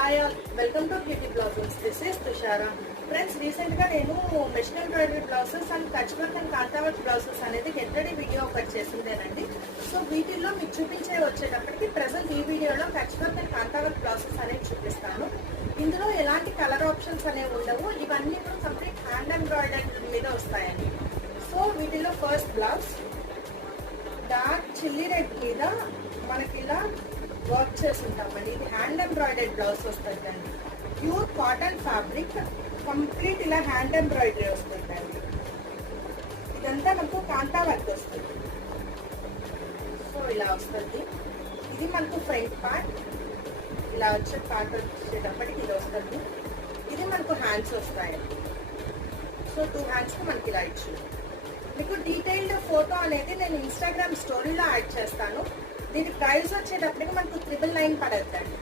Hi all, welcome to beauty blouses. This is Tushara. Friends, రీసెంట్గా నేను machine embroidery blouses and Kutch work and Kantha work blouses అనేది get video ఒకటి చేసిందేనండి. So వీటిల్లో మీకు చూపించే వచ్చేటప్పటికి ప్రజెంట్ ఈ వీడియోలో Kutch work and Kantha work blouses అనేది చూపిస్తాను. ఇందులో ఎలాంటి కలర్ ఆప్షన్స్ అనేవి ఉండవు. ఇవన్నీ కూడా కంప్లీట్ హ్యాండ్ ఎంబ్రాయిడరీ మీద వస్తాయండి. సో వీటిలో first blouse dark chilli red మీద మనకి ఇలా వర్క్ చేసి ఉంటామండి. ఇది హ్యాండ్ ఎంబ్రాయిడరీ బ్లౌజ్ వస్తుందండి. ప్యూర్ కాటన్ ఫ్యాబ్రిక్, కంప్లీట్ ఇలా హ్యాండ్ ఎంబ్రాయిడరీ వస్తుందండి. ఇదంతా మనకు కాంతా వర్క్ వస్తుంది. సో ఇలా వస్తుంది. ఇది మనకు ఫ్రంట్ పార్ట్, ఇలా వచ్చే పార్ట్ వచ్చేటప్పటికి ఇది వస్తుంది. ఇది మనకు హ్యాండ్స్ వస్తాయి. సో 2 హ్యాండ్స్కి మనకి ఇలా ఇచ్చింది. మీకు డీటెయిల్డ్ ఫోటో అనేది నేను ఇన్స్టాగ్రామ్ స్టోరీలో యాడ్ చేస్తాను. దీని ప్రైస్ వచ్చేటప్పటికి మనకు 999 పడద్దండి.